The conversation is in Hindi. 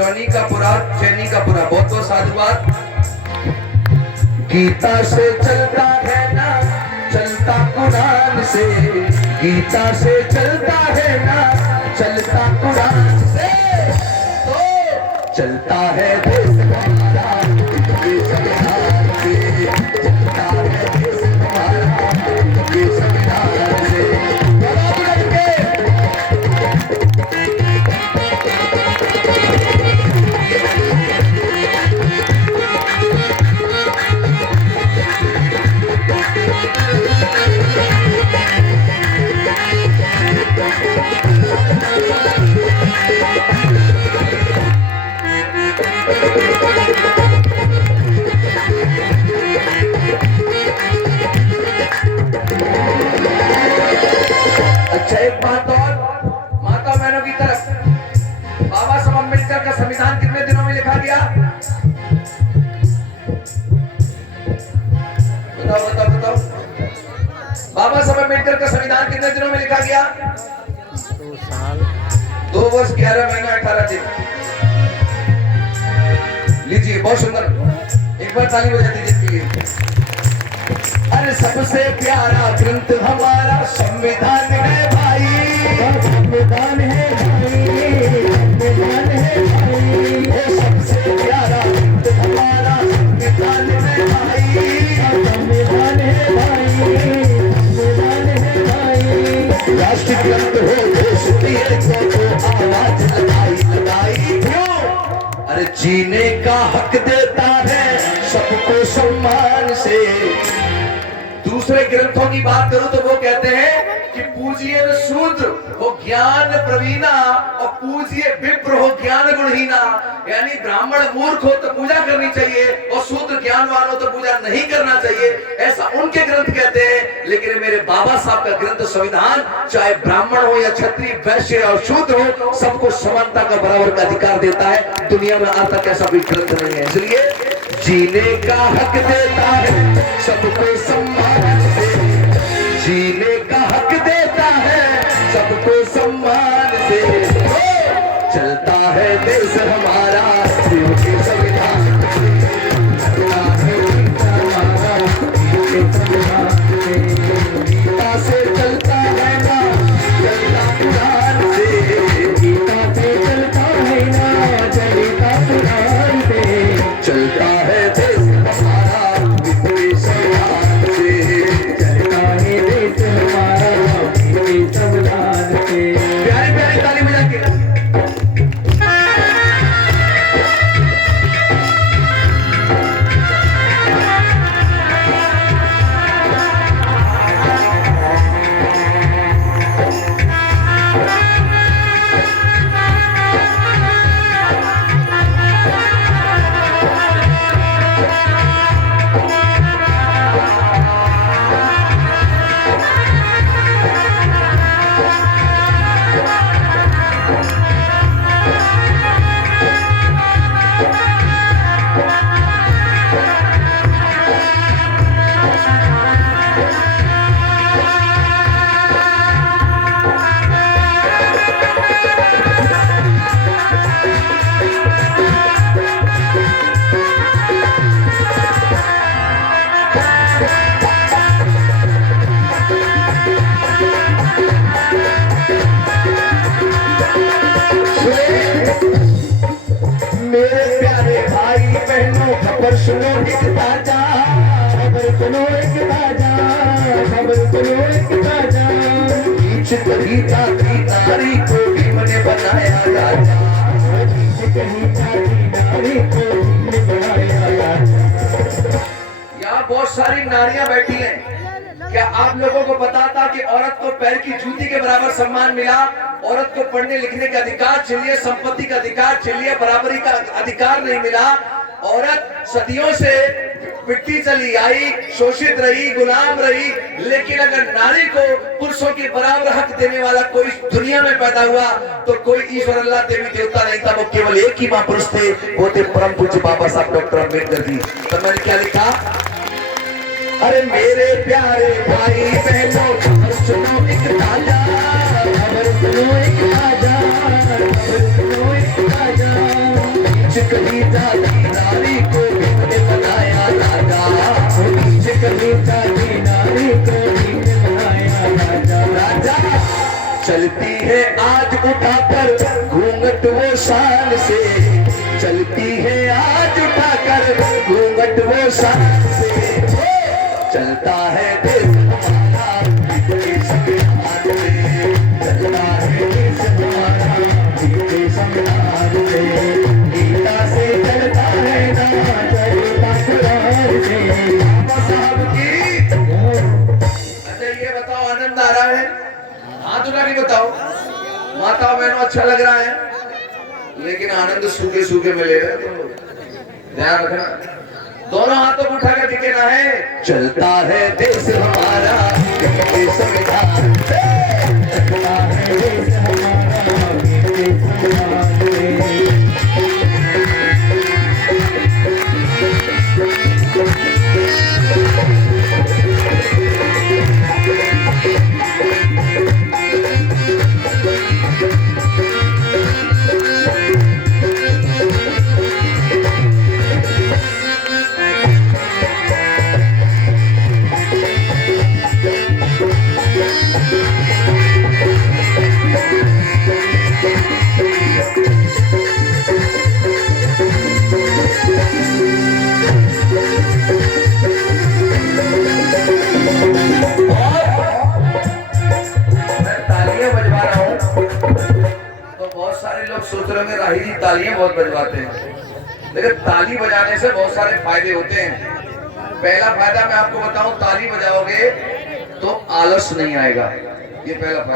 चौनी का पुरा, चैनी का पुरा, बहुत बहुत साधुवाद। गीता से चलता है ना, चलता कुरान से, गीता से चलता है ना, चलता कुरान से, तो चलता है देश हमारा, ये संविधान से, चलता है देश हमारा, ये संविधान से। अच्छा, एक बात और, माता बहनों की तरफ, बाबा साहब अम्बेडकर का संविधान कितने दिनों में लिखा गया? बताओ बताओ बताओ। बाबा साहब अम्बेडकर का संविधान कितने दिनों में लिखा गया? 2 साल 2 वर्ष 11 महीना 18 दिन। लीजिए, बहुत सुंदर, एक बार ताली बजा दीजिए इसके लिए। अरे सबसे प्यारा ग्रंथ हमारा संविधान है भाई, संविधान है भाई, संविधान है भाई, सबसे प्यारा ग्रंथ हमारा संविधान है भाई, संविधान है भाई, संविधान है भाई। राष्ट्र ग्रंथ हो देश दिए तो आवाज लगाई लगाई क्यों? अरे जीने का हक देता है सबको सम्मान से। दूसरे ग्रंथों की बात करूं तो वो कहते हैं कि पूजिए शूद्र हो ज्ञान प्रवीणा और पूजिए विप्र हो ज्ञान गुणहीना, यानी ब्राह्मण मूर्ख हो तो पूजा करनी चाहिए और शूद्र ज्ञानवान हो तो पूजा नहीं करना चाहिए, ऐसा उनके ग्रंथ कहते हैं। लेकिन मेरे बाबा साहब का ग्रंथ संविधान चाहे ब्राह्मण हो या क्षत्रिय, वैश्य और शूद्र हो, सबको समानता का बराबर का अधिकार देता है। दुनिया में आज तक ऐसा कोई ग्रंथ नहीं है। इसलिए जीने का हक देता है सबको सम्मान से, जीने का हक देता है सबको सम्मान से, चलता है देश हमारा शिव के संविधान से, चलता है देश हमारा शिव के संविधान से। गीता से चलता है ना, चलता कुरान से, गीता से चलता है ना, चलता कुरान से, चलता है देश हमारा विधि संविधान से, चलता है देश हमारा विधि संविधान से। प्यारी प्यारी ताली बजा के खबर सुनो एक ताजा, खबर सुनो एक ताजा, खबर सुनो एक ताजा। नीच कहीं जाती नारी को भीम ने बनाया राजा, नीच कहीं जाती नारी को भीम ने बनाया राजा। यहाँ बहुत सारी नारियां बैठी हैं। क्या आप लोगों को पता था कि औरत को पैर की जूती के बराबर सम्मान मिला? औरत को पढ़ने लिखने का अधिकार चाहिए, संपत्ति का अधिकार चाहिए, बराबरी का अधिकार नहीं मिला। औरत सदियों से पिटती चली आई, शोषित रही, गुलाम रही, लेकिन अगर नारी को पुरुषों के बराबर हक देने वाला कोई दुनिया में पैदा हुआ तो कोई ईश्वर अल्लाह देवी देवता नहीं था, वो केवल एक ही महापुरुष थे, वो थे परम पूज्य बाबा साहब डॉक्टर अम्बेडकर जी। तो मैंने क्या लिखा? अरे मेरे प्यारे भाई बहनों, खबर सुनो एक ताजा, खबर सुनो एक ताजा, खबर सुनो एक ताजा। नीच कही जाती नारी को भीम ने बनाया राजा, नीच कही जाती नारी को भीम ने बनाया राजा। राजा चलती है आज उठाकर घूंघट वो शान से, चलती है आज उठाकर घूंघट वो शान से। चलता है देश हमारा विदेश संविधान में, चलता है देश हमारा विदेश संविधान में। गीता से चलता है ना चलता कुरान से। बाबा साहब की। अच्छा ये बताओ आनंद आ रहा है? हाथ उठा के बताओ। माताओं बहनों अच्छा लग रहा है, लेकिन आनंद सूखे सूखे मिलेगा तो ध्यान रखना। दोनों हाथों को उठाकर के कहना है, चलता है देश हमारा विदेश संविधान से, चलता है देश हमारा विदेश संविधान से। सोच रहे हैं राही जी तालियां बहुत बजवाते हैं, लेकिन ताली बजाने से बहुत सारे फायदे होते हैं। पहला फायदा मैं आपको बताऊं, ताली बजाओगे तो आलस नहीं आएगा, ये पहला फायदा।